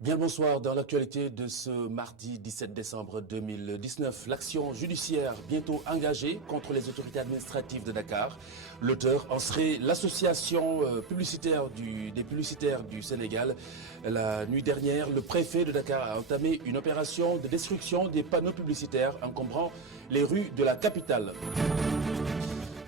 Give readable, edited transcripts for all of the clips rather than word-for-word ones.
Bien le bonsoir. Dans l'actualité de ce mardi 17 décembre 2019, l'action judiciaire bientôt engagée contre les autorités administratives de Dakar. L'auteur en serait l'association des publicitaires du Sénégal. La nuit dernière, le préfet de Dakar a entamé une opération de destruction des panneaux publicitaires encombrant les rues de la capitale.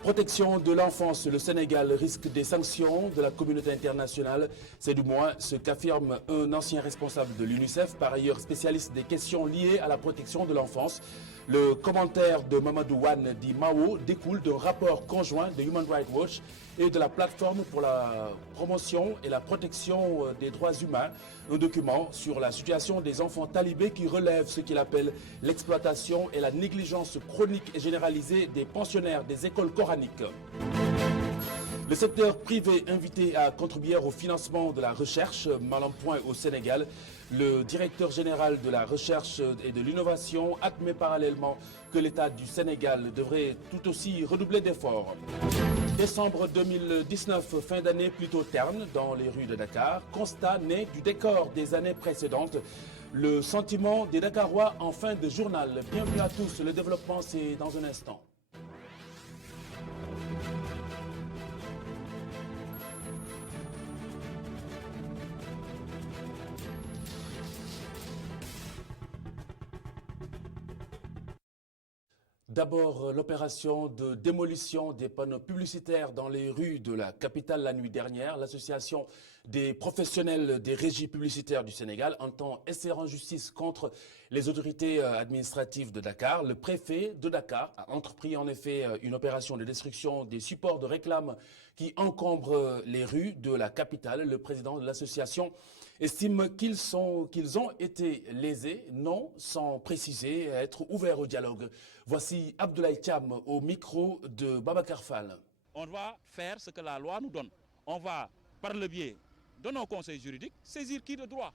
Protection de l'enfance, le Sénégal risque des sanctions de la communauté internationale. C'est du moins ce qu'affirme un ancien responsable de l'UNICEF, par ailleurs spécialiste des questions liées à la protection de l'enfance. Le commentaire de Mamadou Wane dit Mao découle d'un rapport conjoint de Human Rights Watch et de la plateforme pour la promotion et la protection des droits humains, un document sur la situation des enfants talibés qui relève ce qu'il appelle l'exploitation et la négligence chronique et généralisée des pensionnaires des écoles coraniques. Le secteur privé invité à contribuer au financement de la recherche, mal en point au Sénégal. Le directeur général de la recherche et de l'innovation admet parallèlement que l'État du Sénégal devrait tout aussi redoubler d'efforts. Décembre 2019, fin d'année plutôt terne dans les rues de Dakar. Constat né du décor des années précédentes. Le sentiment des Dakarois en fin de journal. Bienvenue à tous, le développement c'est dans un instant. D'abord, l'opération de démolition des panneaux publicitaires dans les rues de la capitale la nuit dernière. L'association des professionnels des régies publicitaires du Sénégal entend essayer en justice contre les autorités administratives de Dakar. Le préfet de Dakar a entrepris en effet une opération de destruction des supports de réclame qui encombrent les rues de la capitale. Le président de l'association estime qu'ils ont été lésés, non sans préciser être ouverts au dialogue. Voici Abdoulaye Thiam au micro de Babacar Fall. On va faire ce que la loi nous donne. On va, par le biais de nos conseils juridiques, saisir qui de droit.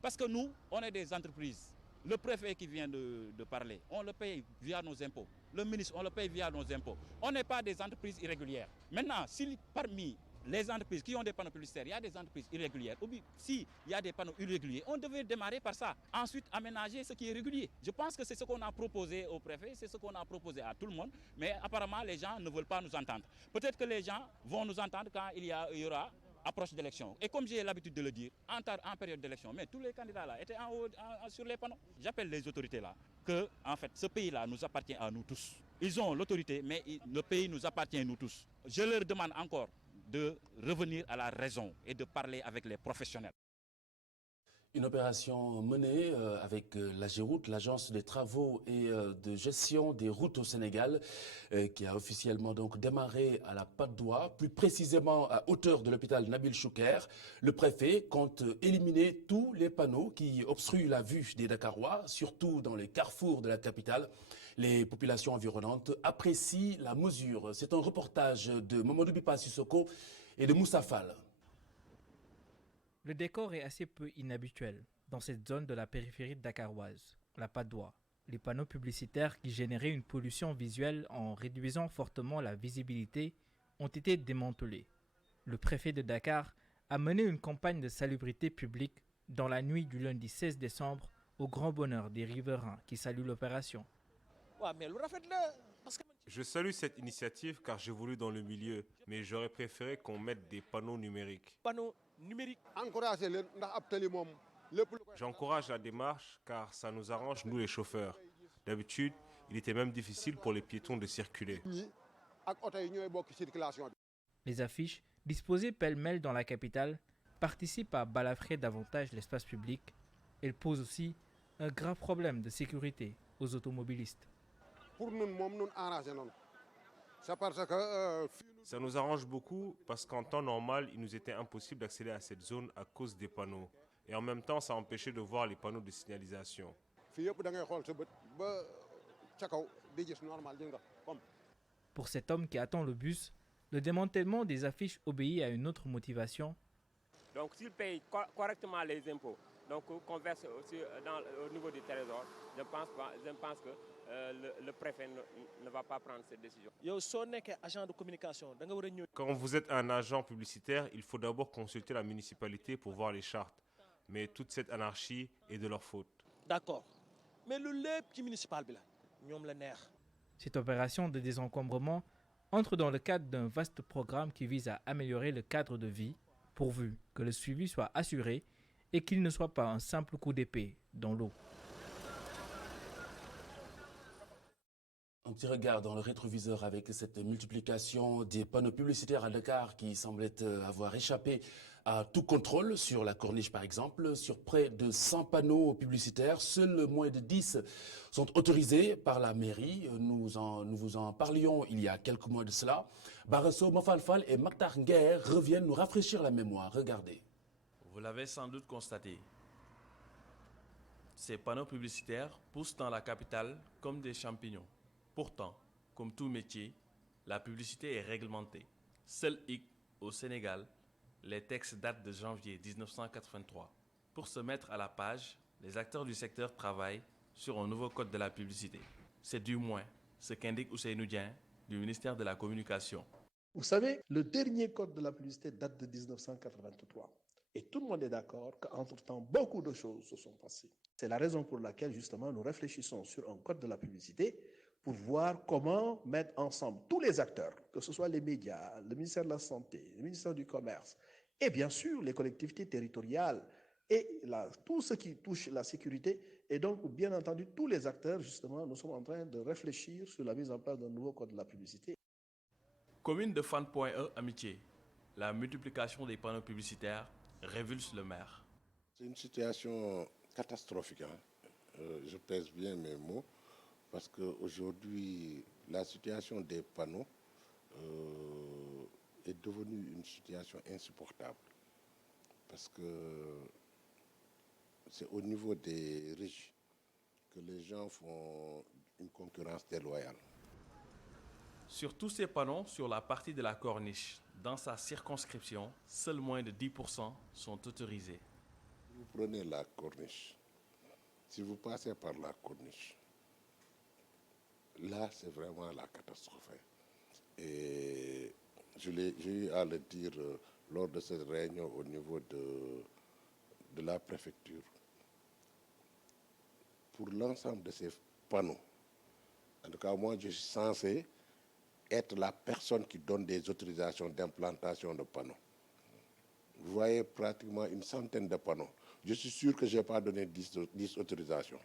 Parce que nous, on est des entreprises. Le préfet qui vient de parler, on le paye via nos impôts. Le ministre, on le paye via nos impôts. On n'est pas des entreprises irrégulières. Maintenant, si parmi les entreprises qui ont des panneaux publicitaires, il y a des entreprises irrégulières, ou bien s'il y a des panneaux irréguliers, on devait démarrer par ça. Ensuite, aménager ce qui est régulier. Je pense que c'est ce qu'on a proposé au préfet, c'est ce qu'on a proposé à tout le monde, mais apparemment les gens ne veulent pas nous entendre. Peut-être que les gens vont nous entendre quand il y aura approche d'élection. Et comme j'ai l'habitude de le dire, en période d'élection, mais tous les candidats là étaient sur les panneaux. J'appelle les autorités là que, en fait, ce pays-là nous appartient à nous tous. Ils ont l'autorité, mais le pays nous appartient à nous tous. Je leur demande encore de revenir à la raison et de parler avec les professionnels. Une opération menée avec l'AGEROUTE, l'Agence des travaux et de gestion des routes au Sénégal, qui a officiellement donc démarré à la Patte d'Oie, plus précisément à hauteur de l'hôpital Nabil Choucair. Le préfet compte éliminer tous les panneaux qui obstruent la vue des Dakarois, surtout dans les carrefours de la capitale. Les populations environnantes apprécient la mesure. C'est un reportage de Mamadou Bipa Sissoko et de Moussa Fall. Le décor est assez peu inhabituel dans cette zone de la périphérie dakaroise, la Patte d'Oie. Les panneaux publicitaires qui généraient une pollution visuelle en réduisant fortement la visibilité ont été démantelés. Le préfet de Dakar a mené une campagne de salubrité publique dans la nuit du lundi 16 décembre au grand bonheur des riverains qui saluent l'opération. Je salue cette initiative car j'évolue dans le milieu, mais j'aurais préféré qu'on mette des panneaux numériques. J'encourage la démarche car ça nous arrange, nous les chauffeurs. D'habitude, il était même difficile pour les piétons de circuler. Les affiches, disposées pêle-mêle dans la capitale, participent à balafrer davantage l'espace public. Elles posent aussi un grave problème de sécurité aux automobilistes. Ça nous arrange beaucoup parce qu'en temps normal, il nous était impossible d'accéder à cette zone à cause des panneaux. Et en même temps, ça empêchait de voir les panneaux de signalisation. Pour cet homme qui attend le bus, le démantèlement des affiches obéit à une autre motivation. Donc s'il paye correctement les impôts, donc qu'on verse aussi au niveau du trésor, je pense que le préfet ne va pas prendre cette décision. Quand vous êtes un agent publicitaire, il faut d'abord consulter la municipalité pour voir les chartes. mais toute cette anarchie est de leur faute. D'accord mais le lépp ci municipal bi la ñoom la neex. Cette opération de désencombrement entre dans le cadre d'un vaste programme qui vise à améliorer le cadre de vie, pourvu que le suivi soit assuré et qu'il ne soit pas un simple coup d'épée dans l'eau. Un petit regard dans le rétroviseur avec cette multiplication des panneaux publicitaires à Dakar qui semblait avoir échappé à tout contrôle sur la corniche par exemple. Sur près de 100 panneaux publicitaires, seuls moins de 10 sont autorisés par la mairie. Nous vous en parlions il y a quelques mois de cela. Barasso, Mofalfal et Maktar Nguer reviennent nous rafraîchir la mémoire. Regardez. Vous l'avez sans doute constaté. Ces panneaux publicitaires poussent dans la capitale comme des champignons. Pourtant, comme tout métier, la publicité est réglementée. Seul hic, au Sénégal, les textes datent de janvier 1983. Pour se mettre à la page, les acteurs du secteur travaillent sur un nouveau code de la publicité. C'est du moins ce qu'indique Ousseynou Dieng du ministère de la Communication. Vous savez, le dernier code de la publicité date de 1983. Et tout le monde est d'accord qu'entre-temps, beaucoup de choses se sont passées. C'est la raison pour laquelle, justement, nous réfléchissons sur un code de la publicité pour voir comment mettre ensemble tous les acteurs, que ce soit les médias, le ministère de la Santé, le ministère du Commerce, et bien sûr les collectivités territoriales, et tout ce qui touche la sécurité, et donc bien entendu tous les acteurs, justement, nous sommes en train de réfléchir sur la mise en place d'un nouveau code de la publicité. Commune de Fan.e Amitié, la multiplication des panneaux publicitaires révulse le maire. C'est une situation catastrophique, je pèse bien mes mots, parce qu'aujourd'hui, la situation des panneaux est devenue une situation insupportable. Parce que c'est au niveau des riches que les gens font une concurrence déloyale. Sur tous ces panneaux, sur la partie de la corniche, dans sa circonscription, seuls moins de 10% sont autorisés. Vous prenez la corniche. Si vous passez par la corniche, là, c'est vraiment la catastrophe. Et j'ai eu à le dire lors de cette réunion au niveau de la préfecture. Pour l'ensemble de ces panneaux, en tout cas, moi, je suis censé être la personne qui donne des autorisations d'implantation de panneaux. Vous voyez pratiquement une centaine de panneaux. Je suis sûr que je n'ai pas donné 10 autorisations.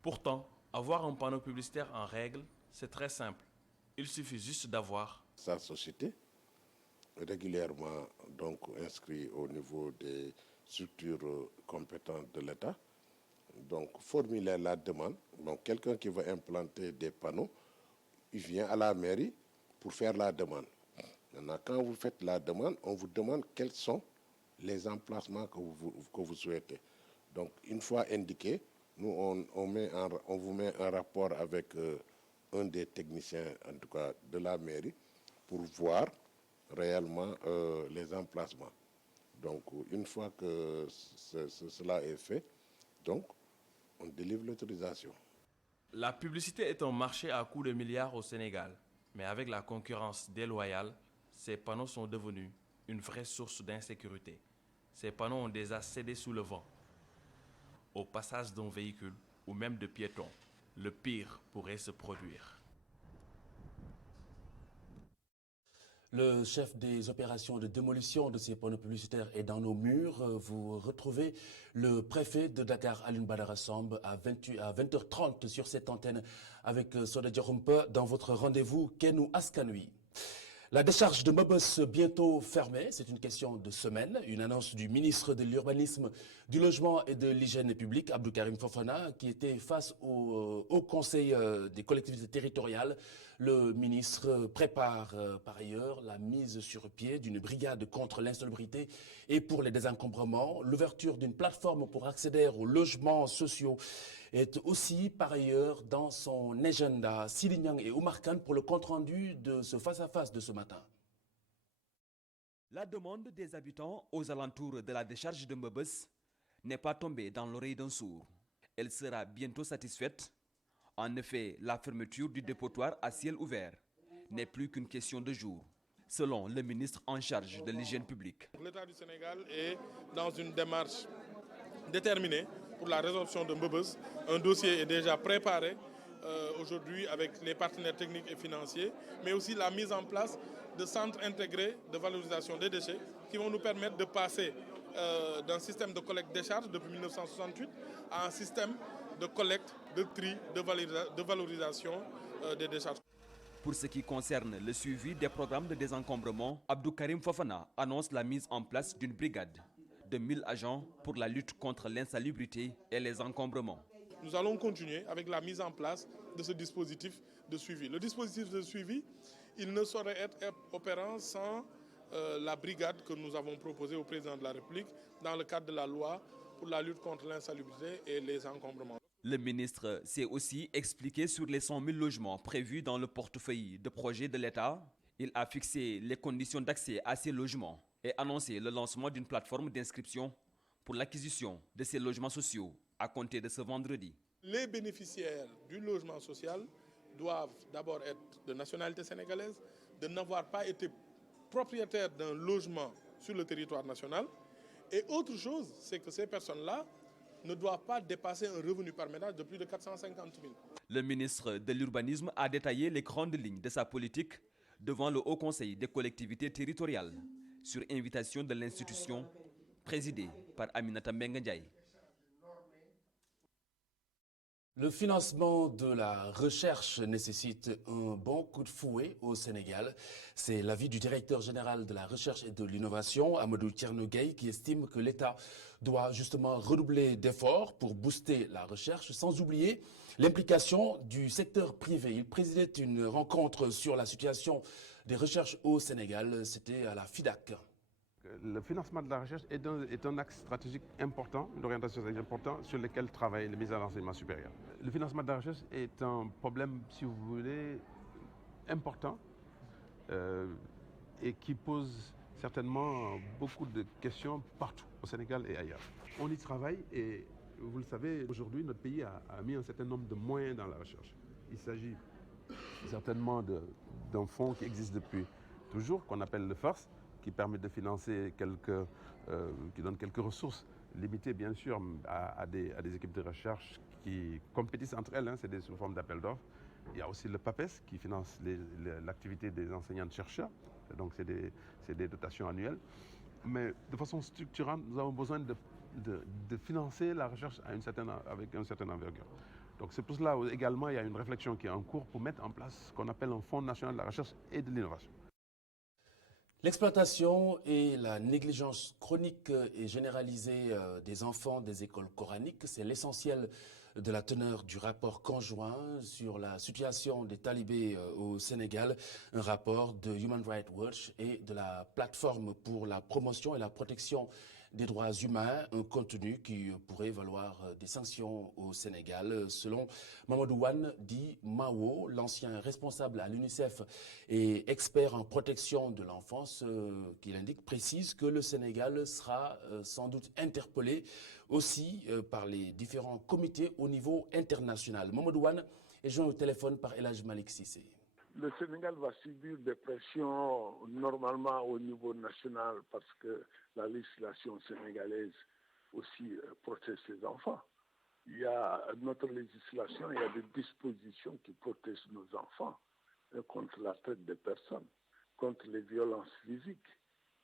Pourtant, avoir un panneau publicitaire en règle, c'est très simple. Il suffit juste d'avoir sa société régulièrement donc inscrit au niveau des structures compétentes de l'État. Donc, formuler la demande. Donc, quelqu'un qui veut implanter des panneaux, il vient à la mairie pour faire la demande. Maintenant, quand vous faites la demande, on vous demande quels sont les emplacements que vous souhaitez. Donc, une fois indiqué, nous, on vous met un rapport avec un des techniciens, en tout cas de la mairie, pour voir réellement les emplacements. Donc, une fois que cela est fait, donc, on délivre l'autorisation. La publicité est un marché à coût de milliards au Sénégal. Mais avec la concurrence déloyale, ces panneaux sont devenus une vraie source d'insécurité. Ces panneaux ont déjà cédé sous le vent. Au passage d'un véhicule ou même de piétons, le pire pourrait se produire. Le chef des opérations de démolition de ces panneaux publicitaires est dans nos murs. Vous retrouvez le préfet de Dakar, Alioune Badara Samb, à 20h30 sur cette antenne avec Soda Diakhoumpa dans votre rendez-vous Kennu Askan Wi. La décharge de Mbeubeuss bientôt fermée, c'est une question de semaine. Une annonce du ministre de l'Urbanisme, du Logement et de l'Hygiène publique, Abdou Karim Fofana, qui était face au Conseil des collectivités territoriales. Le ministre prépare par ailleurs la mise sur pied d'une brigade contre l'insalubrité et pour les désencombrements. L'ouverture d'une plateforme pour accéder aux logements sociaux est aussi par ailleurs dans son agenda. Sidi Niang et Oumar Kane pour le compte-rendu de ce face-à-face de ce matin. La demande des habitants aux alentours de la décharge de Mbeubeuss n'est pas tombée dans l'oreille d'un sourd. Elle sera bientôt satisfaite. En effet, la fermeture du dépotoir à ciel ouvert n'est plus qu'une question de jours. selon le ministre en charge de l'hygiène publique. L'État du Sénégal est dans une démarche déterminée pour la résolution de Mbeubeuz. Un dossier est déjà préparé aujourd'hui avec les partenaires techniques et financiers, mais aussi la mise en place de centres intégrés de valorisation des déchets qui vont nous permettre de passer d'un système de collecte-décharge depuis 1968 à un système de collecte, de tri, de valorisation des décharges. Pour ce qui concerne le suivi des programmes de désencombrement, Abdou Karim Fofana annonce la mise en place d'une brigade de 1000 agents pour la lutte contre l'insalubrité et les encombrements. Nous allons continuer avec la mise en place de ce dispositif de suivi. Le dispositif de suivi, il ne saurait être opérant sans la brigade que nous avons proposée au président de la République dans le cadre de la loi pour la lutte contre l'insalubrité et les encombrements. Le ministre s'est aussi expliqué sur les 100 000 logements prévus dans le portefeuille de projet de l'État. Il a fixé les conditions d'accès à ces logements et annoncé le lancement d'une plateforme d'inscription pour l'acquisition de ces logements sociaux à compter de ce vendredi. Les bénéficiaires du logement social doivent d'abord être de nationalité sénégalaise, de n'avoir pas été propriétaires d'un logement sur le territoire national. Et autre chose, c'est que ces personnes-là ne doivent pas dépasser un revenu par ménage de plus de 450 000. Le ministre de l'Urbanisme a détaillé les grandes lignes de sa politique devant le Haut Conseil des collectivités territoriales, sur invitation de l'institution présidée par Aminata Mbengue Ndiaye. Le financement de la recherche nécessite un bon coup de fouet au Sénégal. C'est l'avis du directeur général de la recherche et de l'innovation, Amadou Thierno Gueye, qui estime que l'État doit justement redoubler d'efforts pour booster la recherche, sans oublier l'implication du secteur privé. Il présidait une rencontre sur la situation des recherches au Sénégal. C'était à la FIDAC. Le financement de la recherche est un axe stratégique important, une orientation stratégique importante sur lequel travaille le ministère de l'Enseignement supérieur. Le financement de la recherche est un problème, si vous voulez, important et qui pose certainement beaucoup de questions partout, au Sénégal et ailleurs. On y travaille et vous le savez, aujourd'hui, notre pays a mis un certain nombre de moyens dans la recherche. Il s'agit certainement d'un fonds qui existe depuis toujours, qu'on appelle le FARS, qui permet de financer qui donne quelques ressources limitées bien sûr à des équipes de recherche qui compétissent entre elles, c'est sous forme d'appel d'offres. Il y a aussi le PAPES qui finance l'activité des enseignants-chercheurs, donc c'est des dotations annuelles. Mais de façon structurante, nous avons besoin de financer la recherche avec une certaine envergure. Donc c'est pour cela également il y a une réflexion qui est en cours pour mettre en place ce qu'on appelle un Fonds national de la recherche et de l'innovation. L'exploitation et la négligence chronique et généralisée des enfants des écoles coraniques, c'est l'essentiel de la teneur du rapport conjoint sur la situation des talibés au Sénégal, un rapport de Human Rights Watch et de la plateforme pour la promotion et la protection des droits humains, un contenu qui pourrait valoir des sanctions au Sénégal. Selon Mamadou Wane dit Mao, l'ancien responsable à l'UNICEF et expert en protection de l'enfance, qu'il indique, précise que le Sénégal sera sans doute interpellé aussi par les différents comités au niveau international. Mamadou Wane est joint au téléphone par El Hadj Malick Cissé. Le Sénégal va subir des pressions normalement au niveau national parce que la législation sénégalaise aussi protège ses enfants. Il y a notre législation, il y a des dispositions qui protègent nos enfants contre la traite des personnes, contre les violences physiques,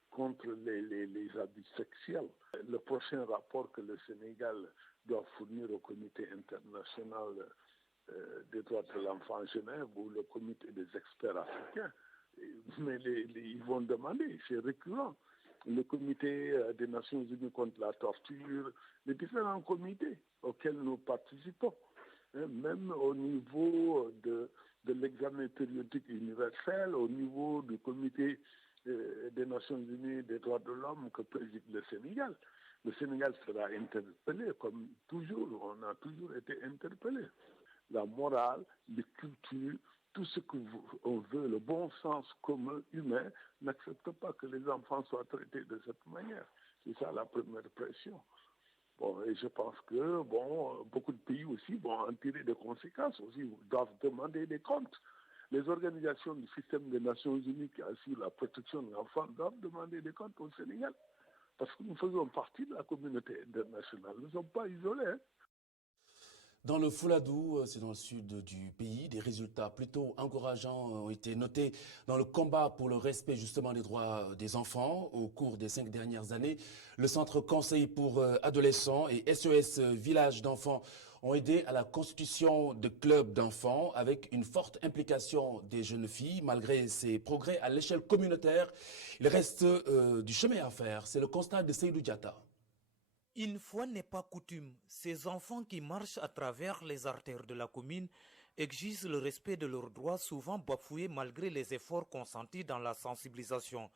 contre les abus sexuels. Le prochain rapport que le Sénégal doit fournir au comité international des droits de l'enfant à Genève ou le comité des experts africains, mais ils vont demander, c'est récurrent, le comité des Nations Unies contre la torture, les différents comités auxquels nous participons, même au niveau de l'examen périodique universel, au niveau du comité des Nations Unies des droits de l'homme que préside le Sénégal. Le Sénégal sera interpellé, comme toujours, on a toujours été interpellé. La morale, les cultures, tout ce qu'on veut, le bon sens commun humain, n'accepte pas que les enfants soient traités de cette manière. C'est ça la première pression. Bon, et je pense que beaucoup de pays aussi vont en tirer des conséquences aussi, doivent demander des comptes Les organisations du système des Nations Unies qui assurent la protection de l'enfant doivent demander des comptes au Sénégal. Parce que nous faisons partie de la communauté internationale. Nous ne sommes pas isolés. Hein. Dans le Fouladou, c'est dans le sud du pays, des résultats plutôt encourageants ont été notés dans le combat pour le respect justement des droits des enfants. Au cours des 5 dernières années, le Centre Conseil pour adolescents et SOS Village d'enfants ont aidé à la constitution de clubs d'enfants avec une forte implication des jeunes filles. Malgré ces progrès à l'échelle communautaire, il reste du chemin à faire. C'est le constat de Seydou Diatta. Une fois n'est pas coutume, ces enfants qui marchent à travers les artères de la commune exigent le respect de leurs droits souvent bafoués malgré les efforts consentis dans la sensibilisation.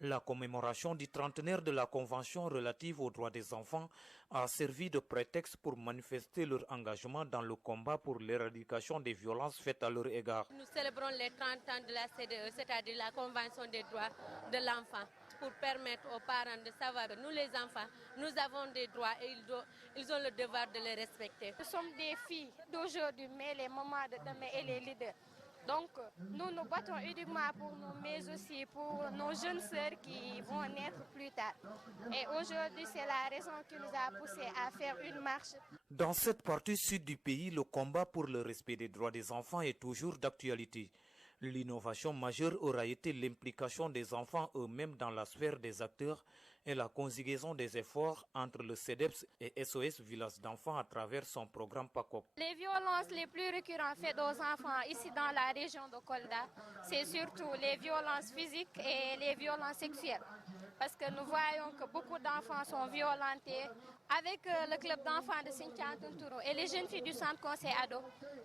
La commémoration du trentenaire de la Convention relative aux droits des enfants a servi de prétexte pour manifester leur engagement dans le combat pour l'éradication des violences faites à leur égard. Nous célébrons les 30 ans de la CDE, c'est-à-dire la Convention des droits de l'enfant, pour permettre aux parents de savoir que nous les enfants, nous avons des droits et ils ont le devoir de les respecter. Nous sommes des filles d'aujourd'hui, mais les mamans de demain et les leaders. Donc, nous nous battons uniquement pour nous, mais aussi pour nos jeunes sœurs qui vont naître plus tard. Et aujourd'hui, c'est la raison qui nous a poussés à faire une marche. Dans cette partie sud du pays, le combat pour le respect des droits des enfants est toujours d'actualité. L'innovation majeure aura été l'implication des enfants eux-mêmes dans la sphère des acteurs et la conjugaison des efforts entre le CEDEPS et SOS Village d'enfants à travers son programme PACOP. Les violences les plus récurrentes faites aux enfants ici dans la région de Kolda, c'est surtout les violences physiques et les violences sexuelles. Parce que nous voyons que beaucoup d'enfants sont violentés. Avec le club d'enfants de Sintian-Tunturo et les jeunes filles du centre conseil ado,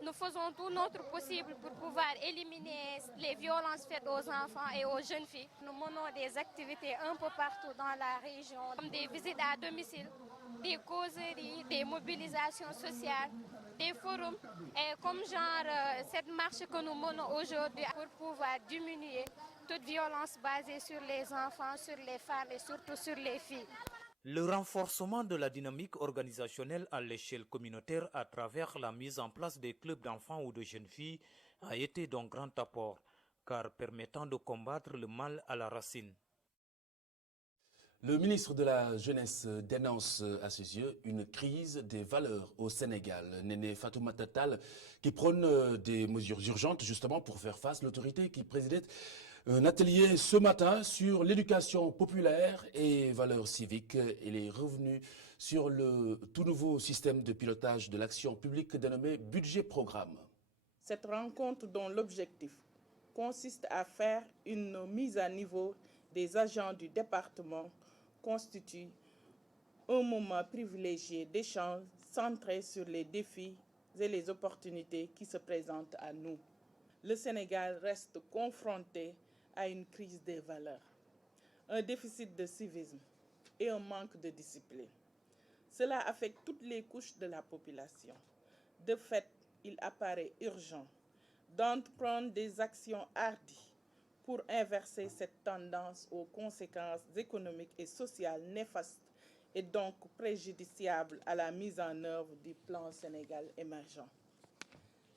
nous faisons tout notre possible pour pouvoir éliminer les violences faites aux enfants et aux jeunes filles. Nous menons des activités un peu partout dans la région, comme des visites à domicile, des causeries, des mobilisations sociales, des forums, et comme cette marche que nous menons aujourd'hui pour pouvoir diminuer toute violence basée sur les enfants, sur les femmes et surtout sur les filles. Le renforcement de la dynamique organisationnelle à l'échelle communautaire à travers la mise en place des clubs d'enfants ou de jeunes filles a été d'un grand apport, car permettant de combattre le mal à la racine. Le ministre de la Jeunesse dénonce à ses yeux une crise des valeurs au Sénégal. Néné Fatoumata Tall qui prône des mesures urgentes justement pour faire face à l'autorité qui présidait un atelier ce matin sur l'éducation populaire et valeurs civiques. Il est revenu sur le tout nouveau système de pilotage de l'action publique dénommé budget-programme. Cette rencontre dont l'objectif consiste à faire une mise à niveau des agents du département constitue un moment privilégié d'échange centré sur les défis et les opportunités qui se présentent à nous. Le Sénégal reste confronté à une crise des valeurs, un déficit de civisme et un manque de discipline. Cela affecte toutes les couches de la population. De fait, il apparaît urgent d'entreprendre des actions hardies pour inverser cette tendance aux conséquences économiques et sociales néfastes et donc préjudiciables à la mise en œuvre du plan Sénégal émergent.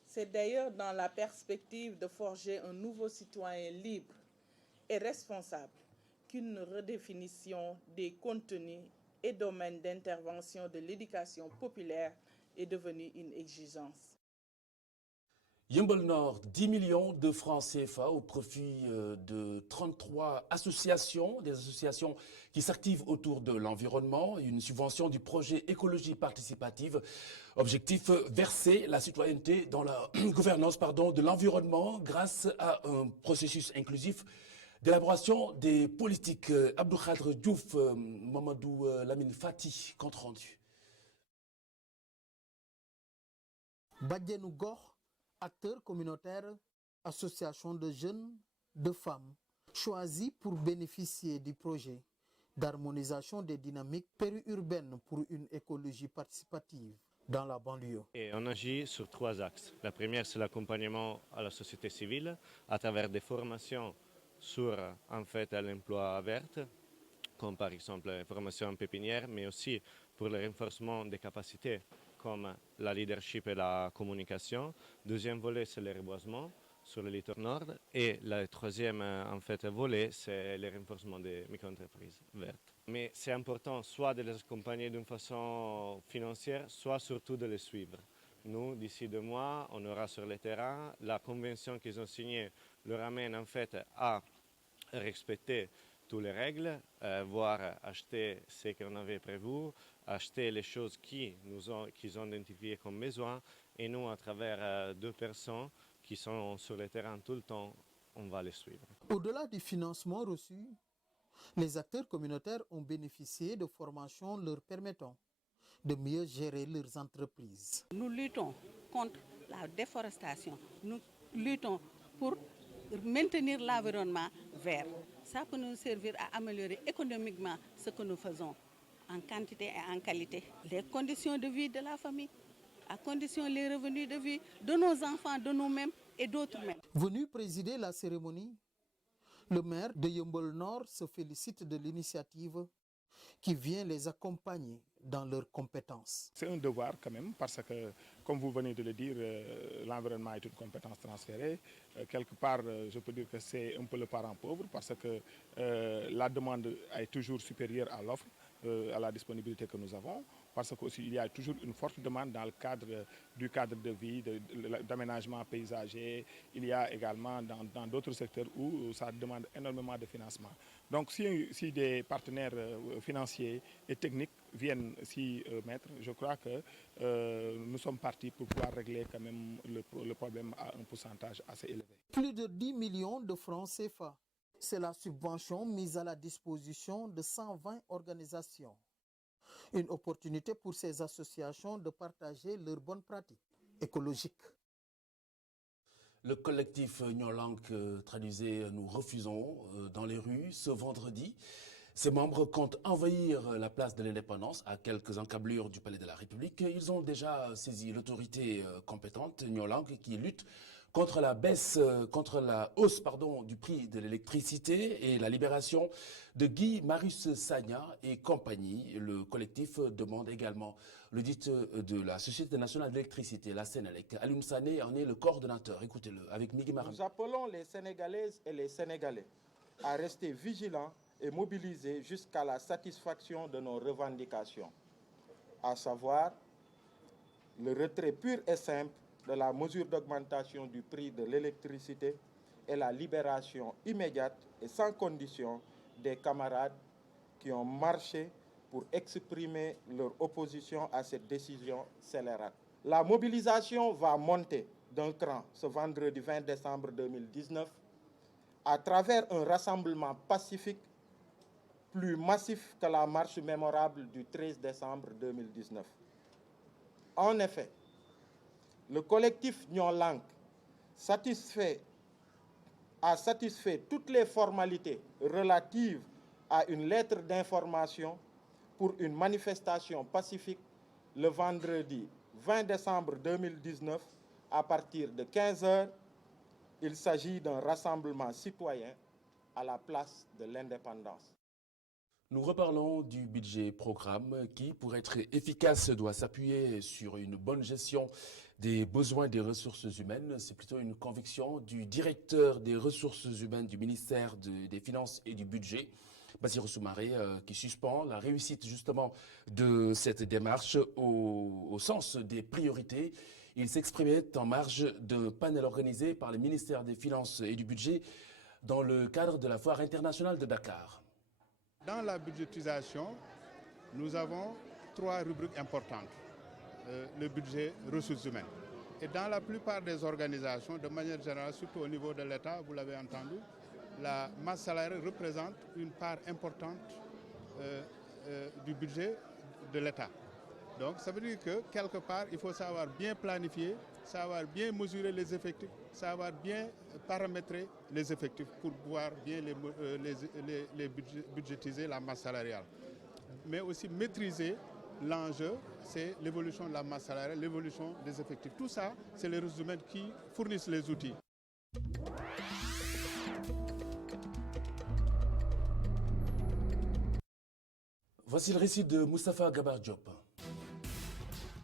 C'est d'ailleurs dans la perspective de forger un nouveau citoyen libre et responsable qu'une redéfinition des contenus et domaines d'intervention de l'éducation populaire est devenue une exigence. Yeumbeul Nord, 10 millions de francs CFA au profit de 33 associations, des associations qui s'activent autour de l'environnement, une subvention du projet écologie participative. Objectif, verser la citoyenneté dans la gouvernance de l'environnement grâce à un processus inclusif d'élaboration des politiques. Abdou Khadre Diouf, Mamadou Lamine Fati, compte rendu. Badianou Gox, acteurs communautaires, associations de jeunes, de femmes, choisis pour bénéficier du projet d'harmonisation des dynamiques périurbaines pour une écologie participative dans la banlieue. Et on agit sur 3 axes. La première, c'est l'accompagnement à la société civile à travers des formations sur l'emploi vert, comme par exemple la formation en pépinière, mais aussi pour le renforcement des capacités comme la leadership et la communication. Deuxième volet, c'est le reboisement, sur le littoral nord. Et le troisième volet, c'est le renforcement des micro-entreprises vertes. Mais c'est important soit de les accompagner d'une façon financière, soit surtout de les suivre. Nous, d'ici 2 mois, on aura sur le terrain la convention qu'ils ont signée leur amène à respecter toutes les règles, voire acheter ce qu'on avait prévu, acheter les choses qu'ils ont identifiées comme besoin. Et nous, à travers 2 personnes qui sont sur le terrain tout le temps, on va les suivre. Au-delà du financement reçu, les acteurs communautaires ont bénéficié de formations leur permettant de mieux gérer leurs entreprises. Nous luttons contre la déforestation, nous luttons pour maintenir l'environnement vert. Ça peut nous servir à améliorer économiquement ce que nous faisons en quantité et en qualité. Les conditions de vie de la famille, à condition les revenus de vie de nos enfants, de nous-mêmes et d'autres mêmes. Venu présider la cérémonie, le maire de Yeumbeul Nord se félicite de l'initiative qui vient les accompagner dans leurs compétences. C'est un devoir quand même parce que, comme vous venez de le dire, l'environnement est une compétence transférée. Quelque part, je peux dire que c'est un peu le parent pauvre parce que la demande est toujours supérieure à l'offre, à la disponibilité que nous avons. Parce qu'il y a toujours une forte demande dans le cadre du cadre de vie, d'aménagement paysager. Il y a également dans d'autres secteurs où ça demande énormément de financement. Donc si des partenaires financiers et techniques viennent s'y mettre, je crois que nous sommes partis pour pouvoir régler quand même le problème à un pourcentage assez élevé. Plus de 10 millions de francs CFA. C'est la subvention mise à la disposition de 120 organisations. Une opportunité pour ces associations de partager leurs bonnes pratiques écologiques. Le collectif Nyolank traduisait « Nous refusons » dans les rues ce vendredi. Ses membres comptent envahir la place de l'Indépendance à quelques encablures du Palais de la République. Ils ont déjà saisi l'autorité compétente, Nyolank, qui lutte contre la hausse du prix de l'électricité et la libération de Guy Marius Sagna et compagnie. Le collectif demande également l'audit de la Société nationale d'électricité, la Sénélec. Alioune Sané en est le coordonnateur. Écoutez-le avec Migui Maram. Nous appelons les Sénégalaises et les Sénégalais à rester vigilants et mobilisés jusqu'à la satisfaction de nos revendications, à savoir le retrait pur et simple de la mesure d'augmentation du prix de l'électricité et la libération immédiate et sans condition des camarades qui ont marché pour exprimer leur opposition à cette décision scélérate. La mobilisation va monter d'un cran ce vendredi 20 décembre 2019 à travers un rassemblement pacifique plus massif que la marche mémorable du 13 décembre 2019. En effet, le collectif Nyolank a satisfait toutes les formalités relatives à une lettre d'information pour une manifestation pacifique le vendredi 20 décembre 2019 à partir de 15 h. Il s'agit d'un rassemblement citoyen à la place de l'Indépendance. Nous reparlons du budget programme qui, pour être efficace, doit s'appuyer sur une bonne gestion des besoins des ressources humaines. C'est plutôt une conviction du directeur des ressources humaines du ministère des Finances et du Budget, Bassirou Soumaré, qui suspend la réussite justement de cette démarche au sens des priorités. Il s'exprimait en marge d'un panel organisé par le ministère des Finances et du Budget dans le cadre de la Foire internationale de Dakar. Dans la budgétisation, nous avons 3 rubriques importantes. Le budget ressources humaines. Et dans la plupart des organisations, de manière générale, surtout au niveau de l'État, vous l'avez entendu, la masse salariale représente une part importante du budget de l'État. Donc ça veut dire que quelque part, il faut savoir bien planifier, savoir bien mesurer les effectifs, savoir bien paramétrer les effectifs pour pouvoir bien les budgétiser la masse salariale. Mais aussi maîtriser l'enjeu, c'est l'évolution de la masse salariale, l'évolution des effectifs. Tout ça, c'est les ressources humaines qui fournissent les outils. Voici le récit de Moustapha Gabar Diop.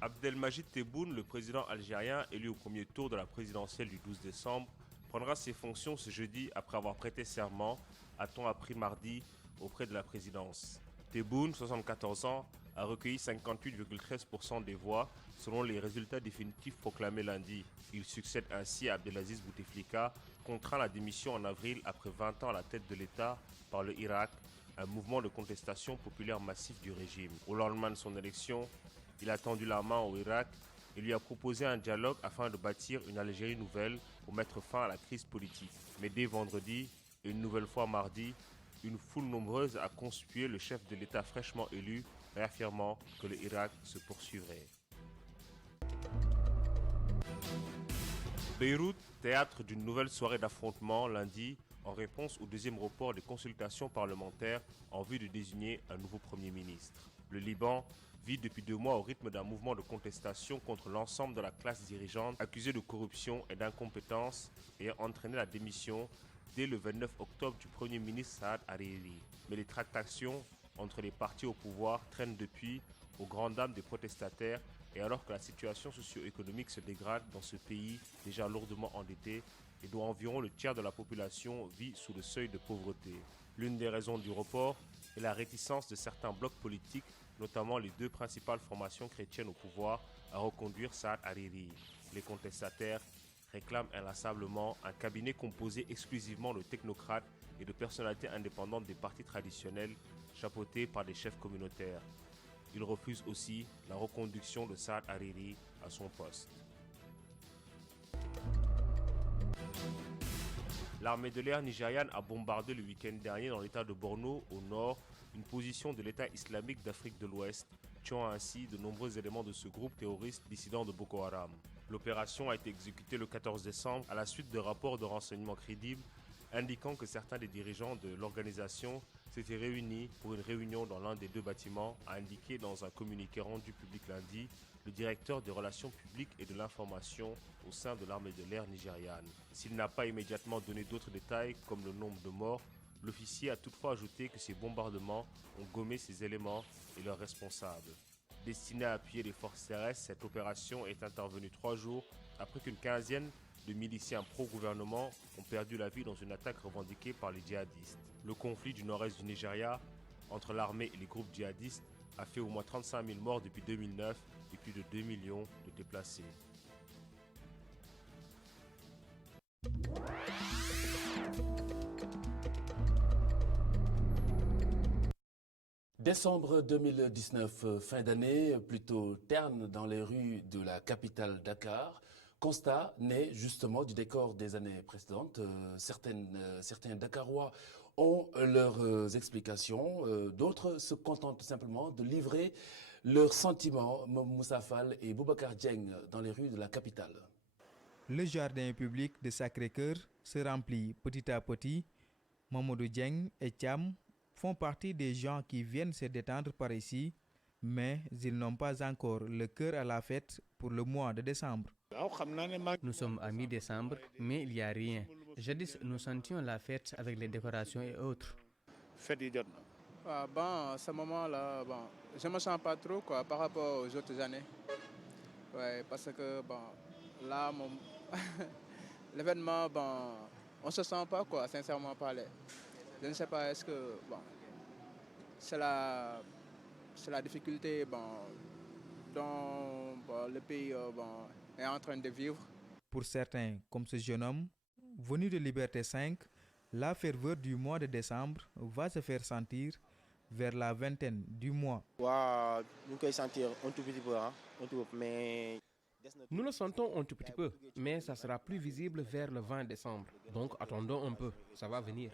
Abdelmajid Tebboune, le président algérien élu au premier tour de la présidentielle du 12 décembre, prendra ses fonctions ce jeudi après avoir prêté serment, a-t-on appris mardi auprès de la présidence. Tebboune, 74 ans, a recueilli 58,13% des voix selon les résultats définitifs proclamés lundi. Il succède ainsi à Abdelaziz Bouteflika, contraint à la démission en avril après 20 ans à la tête de l'État par le Irak, un mouvement de contestation populaire massif du régime. Au lendemain de son élection, il a tendu la main au Irak et lui a proposé un dialogue afin de bâtir une Algérie nouvelle pour mettre fin à la crise politique. Mais dès vendredi, et une nouvelle fois mardi, une foule nombreuse a conspué le chef de l'État fraîchement élu, réaffirmant que le Irak se poursuivrait. Beyrouth, théâtre d'une nouvelle soirée d'affrontement lundi, en réponse au deuxième report des consultations parlementaires en vue de désigner un nouveau Premier ministre. Le Liban vit depuis 2 mois au rythme d'un mouvement de contestation contre l'ensemble de la classe dirigeante accusée de corruption et d'incompétence ayant entraîné la démission dès le 29 octobre du Premier ministre Saad Hariri. Mais les tractations entre les partis au pouvoir traînent depuis, aux grandes dames des protestataires, et alors que la situation socio-économique se dégrade dans ce pays déjà lourdement endetté et dont environ le tiers de la population vit sous le seuil de pauvreté. L'une des raisons du report est la réticence de certains blocs politiques, notamment les 2 principales formations chrétiennes au pouvoir, à reconduire Saad Hariri. Les contestataires réclament inlassablement un cabinet composé exclusivement de technocrates et de personnalités indépendantes des partis traditionnels, chapeautés par des chefs communautaires. Ils refusent aussi la reconduction de Saad Hariri à son poste. L'armée de l'air nigériane a bombardé le week-end dernier dans l'état de Borno, au nord, une position de l'État islamique d'Afrique de l'Ouest, tuant ainsi de nombreux éléments de ce groupe terroriste dissident de Boko Haram. L'opération a été exécutée le 14 décembre à la suite de rapports de renseignements crédibles indiquant que certains des dirigeants de l'organisation s'étaient réunis pour une réunion dans l'un des 2 bâtiments, a indiqué dans un communiqué rendu public lundi le directeur des relations publiques et de l'information au sein de l'armée de l'air nigériane. S'il n'a pas immédiatement donné d'autres détails comme le nombre de morts, l'officier a toutefois ajouté que ces bombardements ont gommé ces éléments et leurs responsables. Destinée à appuyer les forces terrestres, cette opération est intervenue 3 jours après qu'une quinzaine de miliciens pro-gouvernement ont perdu la vie dans une attaque revendiquée par les djihadistes. Le conflit du nord-est du Nigeria entre l'armée et les groupes djihadistes a fait au moins 35 000 morts depuis 2009 et plus de 2 millions de déplacés. Décembre 2019, fin d'année, plutôt terne dans les rues de la capitale Dakar. Constat né justement du décor des années précédentes. Certains Dakarois ont leurs explications, d'autres se contentent simplement de livrer leurs sentiments. Moussa Fall et Boubacar Dieng dans les rues de la capitale. Le jardin public de Sacré-Cœur se remplit petit à petit. Mamadou Dieng et Thiam font partie des gens qui viennent se détendre par ici, mais ils n'ont pas encore le cœur à la fête pour le mois de décembre. Nous sommes à mi-décembre, mais il n'y a rien. Jadis, nous sentions la fête avec les décorations et autres. Ce moment-là, je ne me sens pas trop par rapport aux autres années. Ouais, parce que là, l'événement, on ne se sent pas, sincèrement parler. Je ne sais pas, est-ce que c'est la difficulté dont le pays est en train de vivre. Pour certains, comme ce jeune homme, venu de Liberté 5, la ferveur du mois de décembre va se faire sentir vers la vingtaine du mois. Nous le sentons un tout petit peu, mais ça sera plus visible vers le 20 décembre. Donc attendons un peu, ça va venir.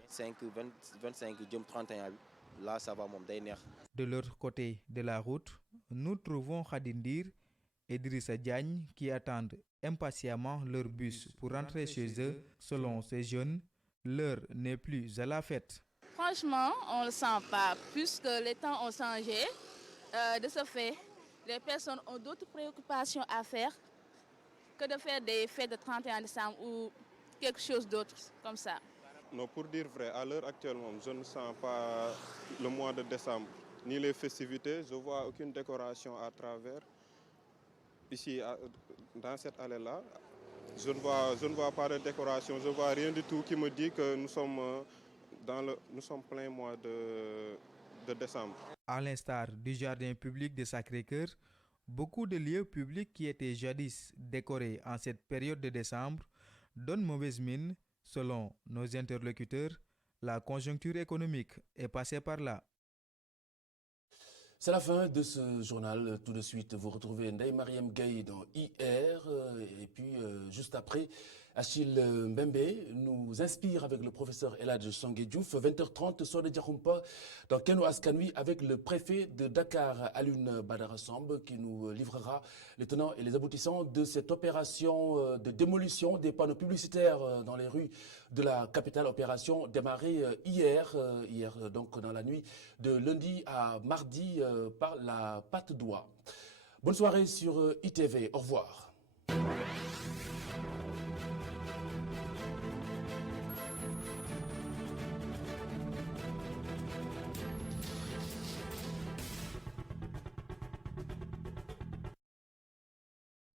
25, 31, là ça va monter. De l'autre côté de la route, nous trouvons Khadindir et Idrissa Diagne qui attendent impatiemment leur bus pour rentrer chez eux. Selon ces jeunes, l'heure n'est plus à la fête. Franchement, on ne le sent pas, puisque les temps ont changé. De ce fait, les personnes ont d'autres préoccupations à faire que de faire des fêtes de 31 décembre ou quelque chose d'autre comme ça. Non, pour dire vrai, à l'heure actuelle, je ne sens pas le mois de décembre, ni les festivités. Je ne vois aucune décoration à travers. Ici, dans cette allée-là, Je ne vois pas de décoration, je ne vois rien du tout qui me dit que nous sommes plein mois de décembre. À l'instar du jardin public de Sacré-Cœur, beaucoup de lieux publics qui étaient jadis décorés en cette période de décembre donnent mauvaise mine. Selon nos interlocuteurs, la conjoncture économique est passée par là. C'est la fin de ce journal. Tout de suite, vous retrouvez Ndeye Mariam Gaye dans IR. Et puis, juste après, Achille Mbembe nous inspire avec le professeur Eladj Sangué Diouf. 20h30, Sode Diakhoumpa dans Keno Askanui avec le préfet de Dakar, Alioune Badara Samb, qui nous livrera les tenants et les aboutissants de cette opération de démolition des panneaux publicitaires dans les rues de la capitale. Opération démarrée hier, donc dans la nuit de lundi à mardi par la patte d'oie. Bonne soirée sur ITV. Au revoir.